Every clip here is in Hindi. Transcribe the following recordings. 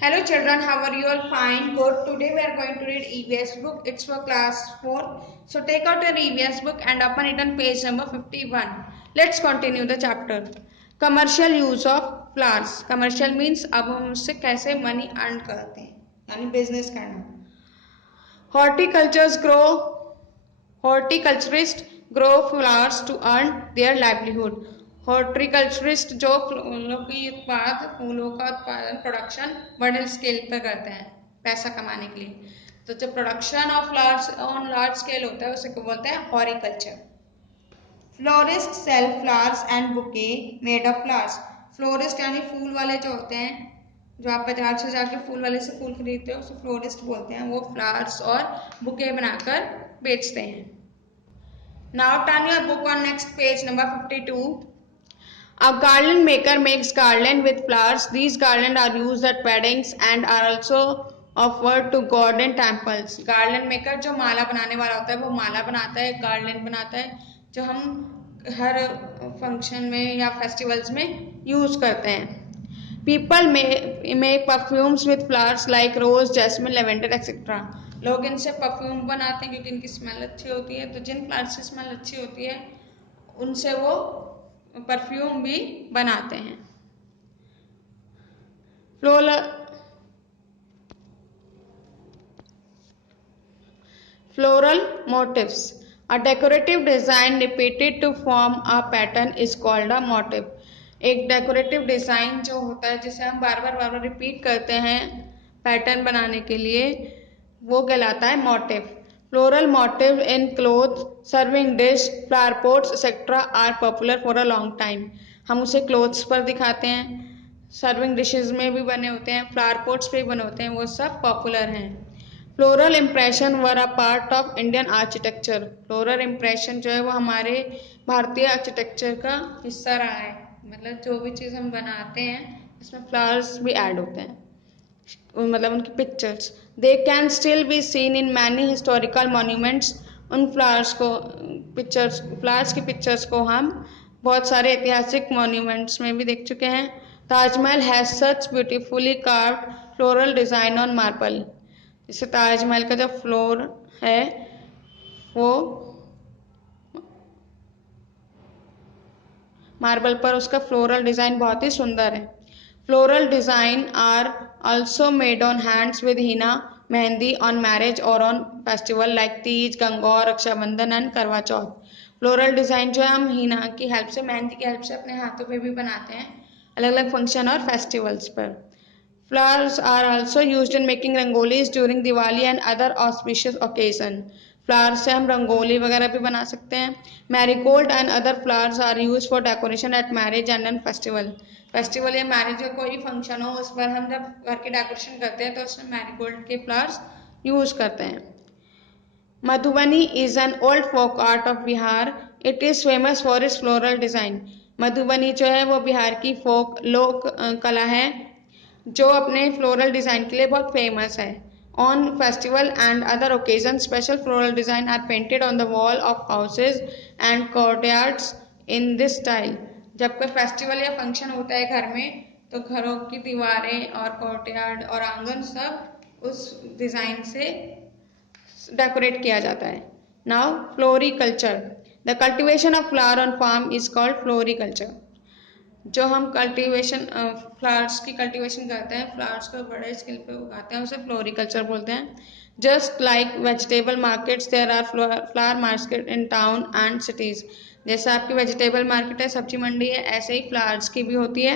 Hello children, how are you all? Fine, good. Today we are going to read EVS book. It's for class 4. So take out your EVS book and open it on page number 51. Let's continue the chapter. Commercial use of flowers. Commercial means अब हम उससे कैसे मनी अर्न करते हैं, यानी बिजनेस करना. Horticulturists grow flowers to earn their livelihood. Horticulturist जो फूलों की फूलों का उत्पादन प्रोडक्शन बड़े स्केल पर करते हैं पैसा कमाने के लिए. तो जब production of flowers on large scale होता है उसे क्या बोलते हैं? Horticulture. Florist sell flowers and bouquet made of flowers. Florist यानी फूल वाले जो होते हैं, जो आप बाजार से जाके फूल वाले से फूल खरीदते हो उसे फ्लोरिस्ट बोलते हैं. वो फ्लावर्स और बुके बनाकर बेचते हैं. Now turn your book on next page number 52. A garland maker makes garland with flowers. These garlands are used at weddings and are also offered to God in temples. Garland maker जो माला बनाने वाला होता है वो माला बनाता है, garland बनाता है जो हम हर फंक्शन में या फेस्टिवल्स में यूज करते हैं. People make perfumes with flowers like rose, jasmine, lavender, etc. लोग इनसे परफ्यूम बनाते हैं क्योंकि इनकी स्मेल अच्छी होती है. तो जिन प्लांट्स की स्मेल अच्छी होती है उनसे वो परफ्यूम भी बनाते हैं. Floral motifs. A decorative design repeated to form a pattern is called a motif. एक डेकोरेटिव डिजाइन जो होता है जिसे हम बार बार रिपीट करते हैं पैटर्न बनाने के लिए वो कहलाता है motive. Floral motif in clothes, serving dish, flower pots, etc. are popular for a long time. हम उसे क्लोथ्स पर दिखाते हैं, सर्विंग डिशेज में भी बने होते हैं, फ्लावर पोट्स पे भी बने होते हैं, वो सब पॉपुलर हैं. Floral impression were a part of Indian architecture. Floral impression जो है वो हमारे भारतीय आर्किटेक्चर का हिस्सा रहा है. मतलब जो भी चीज़ हम बनाते हैं इसमें फ्लावर्स भी ऐड होते हैं, मतलब उनकी pictures. They can still be seen in many historical monuments. उन फ्लावर्स की पिक्चर्स को हम बहुत सारे ऐतिहासिक मॉन्यूमेंट्स में भी देख चुके हैं. Taj Mahal has such beautifully carved floral design on marble. जैसे ताजमहल का जो फ्लोर है वो मार्बल पर उसका फ्लोरल डिजाइन बहुत ही सुंदर है. Floral design are also made on hands with henna, mehndi on marriage और on festival like Teej, Gangaur, Rakshabandhan and करवा चौथ. फ्लोरल डिजाइन जो है हम हीना की हेल्प से, मेहंदी की हेल्प से अपने हाथों पे भी बनाते हैं अलग अलग फंक्शन और फेस्टिवल्स पर. Flowers are also used in making rangolis during Diwali and other auspicious occasion. Flowers से हम रंगोली वगैरह भी बना सकते हैं. Marigold and other flowers are use for decoration at marriage and an festival या मैरिज का कोई फंक्शन हो उस पर हम जब घर की डेकोरेशन करते हैं तो उसमें मैरीगोल्ड के फ्लावर्स यूज करते हैं. Madhubani is an old folk art of Bihar. It is famous for its floral design. Madhubani जो है वो बिहार की फोक लोक कला है जो अपने फ्लोरल डिजाइन के लिए बहुत फेमस है. On festival and other occasions, special floral design are painted on the wall of houses and courtyards in this style. जब कोई फेस्टिवल या फंक्शन होता है घर में तो घरों की दीवारें और कोर्टयार्ड और आंगन सब उस डिजाइन से डेकोरेट किया जाता है. Now floriculture. The cultivation of flower on farm is called floriculture. जो हम कल्टीवेशन फ्लावर्स की कल्टीवेशन करते हैं, फ्लावर्स को बड़े स्केल पे उगाते हैं, उसे फ्लोरिकल्चर बोलते हैं. Just like vegetable markets there are flower market in town and cities. जैसे आपकी वेजिटेबल मार्केट है, सब्जी मंडी है, ऐसे ही फ्लावर्स की भी होती है.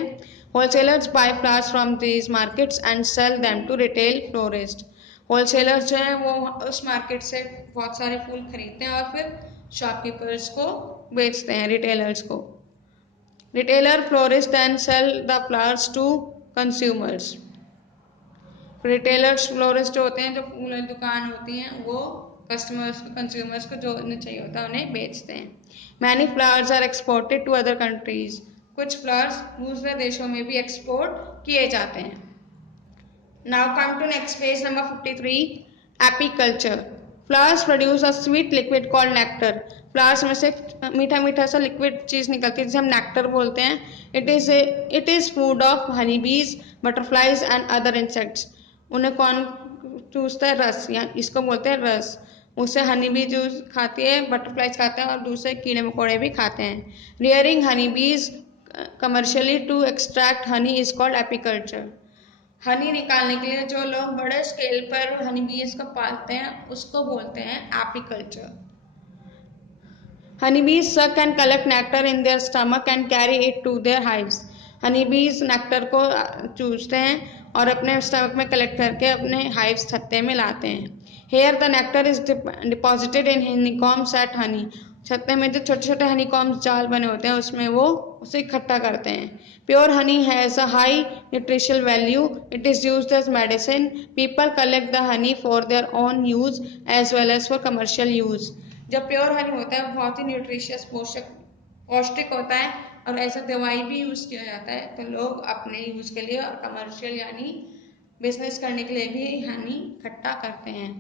Wholesalers buy flowers from these markets and sell them to retail florist. Wholesalers जो है वो उस मार्केट से बहुत सारे फूल खरीदते हैं और फिर शॉपकीपर्स को बेचते हैं, रिटेलर्स को. Retailer florists then sell the flowers to consumers. Retailers florists जो होते हैं, जो फूल दुकान होती हैं, वो कस्टमर्स को, कंज्यूमर्स को जो उन्हें चाहिए होता है उन्हें बेचते हैं. Many flowers are exported to other countries. कुछ फ्लावर्स दूसरे देशों में भी एक्सपोर्ट किए जाते हैं. Now come to next page number 53. Apiculture. Flowers produce a sweet liquid called nectar. Flowers में से मीठा मीठा सा लिक्विड चीज निकलती है जिसे हम नेक्टर बोलते हैं. It is food of honey bees. Butterflies and other insects. उन्हें कौन चूसता है? रस, या इसको बोलते हैं रस। उसे हनी बी जूस खाती है, बटरफ्लाइज खाते हैं और दूसरे कीड़े मकोड़े भी खाते हैं। Rearing honey bees commercially to extract honey is called apiculture. Honey निकालने के लिए जो लोग बड़े स्केल पर हनी बीज को पालते हैं उसको बोलते हैं apiculture. Honeybees suck and collect nectar in their stomach and carry it to their hives. Honeybees nectar को चूसते हैं और अपने स्टमक में कलेक्ट करके अपने हाइव्स छत्ते में लाते हैं। Here the nectar is deposited in honeycombs at honey. छत्ते में जो छोटे छोटे हनीकॉम्स जाल बने होते हैं उसमें वो उसे इकट्ठा करते हैं। Pure honey has a high nutritional value. It is used as medicine. People collect the honey for their own use as well as for commercial use. जब प्योर हनी होता है बहुत ही न्यूट्रिशियस पौष्टिक होता है और ऐसा दवाई भी यूज किया जाता है, तो लोग अपने यूज के लिए और कमर्शियल यानी बिजनेस करने के लिए भी हनी इकट्ठा करते हैं।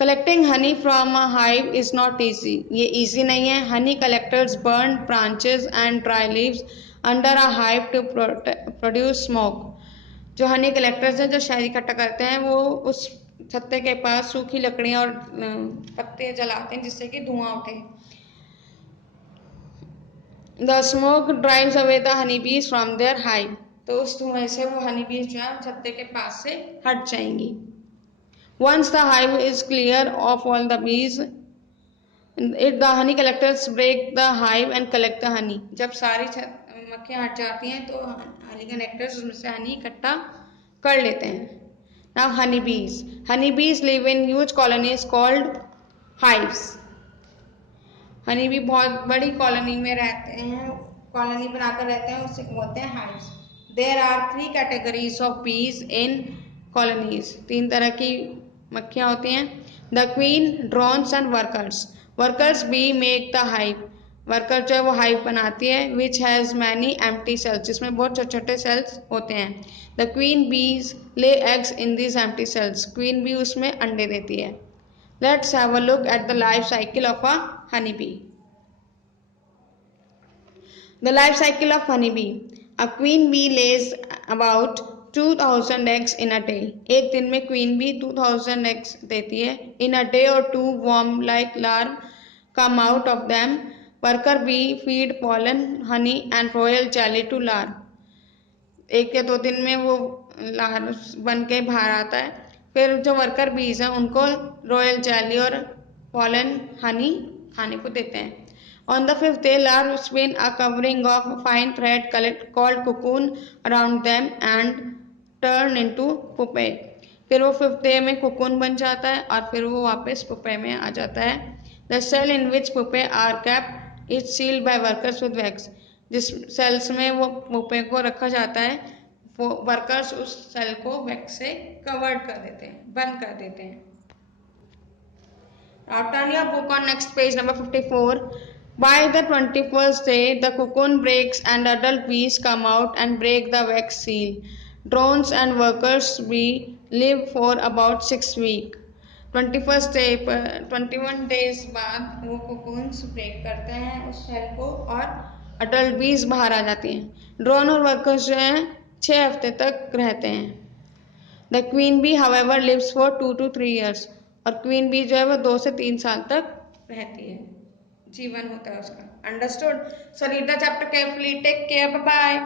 Collecting honey from a hive is not easy. ये ईजी नहीं है। Honey collectors burn branches and dry leaves under a hive to produce smoke. जो हनी कलेक्टर्स हैं जो शहद इकट्ठा करते हैं वो उस छत्ते के पास सूखी लकड़ियां और पत्ते जलाते हैं जिससे कि धुआं उठे। The smoke drives away the honey बीज फ्रॉम देयर हाइव। तो उस धुएं से वो हनी बीज जो है छत्ते के पास से हट जाएंगी। Once the hive is clear of all the bees it the honey collectors break the hive and collect the honey. जब सारी मक्खियां हट जाती हैं तो हनी कलेक्टर्स उसमें से हनी इकट्ठा कर लेते हैं। Now honeybees. Honeybees live in huge colonies called hives. Honeybee बहुत बड़ी कॉलोनी में रहते हैं, कॉलोनी बनाकर रहते हैं, उसे बोलते हैं hives. There are 3 categories of bees in colonies. 3 तरह की मक्खियाँ होती हैं। The queen, drones and workers. Workers bee make the hive. Worker जो है वो हाइव बनाती है which has many empty cells, जिसमें बहुत छोटे छोटे सेल्स होते हैं। The queen bees lay eggs in this empty cells. Queen bee उसमें अंडे देती है। Let's have a look at the life cycle of a honey bee. The life cycle of honey bee. A queen bee lays about 2000 eggs in a day. एक दिन में क्वीन बी 2000 eggs देती है। In a day or two worm like larvae come out of them. Worker bee feed pollen, honey and royal jelly to larvae. 1 या 2 दिन में वो लार्वा बन के बाहर आता है। फिर जो वर्कर बीज हैं उनको रॉयल जेली और पॉलन हनी खाने को देते हैं। On the 5th day, larvae spin a covering of fine thread called cocoon around them and turn into pupae. फिर वो 5th day में cocoon बन जाता है और फिर वो वापस pupae में आ जाता है। The cell in which pupae are kept is sealed by workers with wax. जिस सेल्स में वो पुपे को रखा जाता है वो वर्कर्स उस सेल को वैक्स से कवर्ड कर देते हैं, बंद कर देते हैं। Now turn your book on next page number 54. By the 21st day, the cocoon breaks and adult bees come out and break the wax seal. Drones and workers bee live for about 6 weeks. 21st day पर 21 डेज बाद वो कोकून्स ब्रेक करते हैं उस सेल को और अडल्ट बीज बाहर आ जाती हैं। ड्रोन और वर्कर्स जो हैं 6 हफ्ते तक रहते हैं। The queen bee however lives for 2 to 3 years. और क्वीन बी जो है वो 2 से 3 साल तक रहती है, जीवन होता है उसका। Understood? So read the chapter carefully. Take care, bye bye.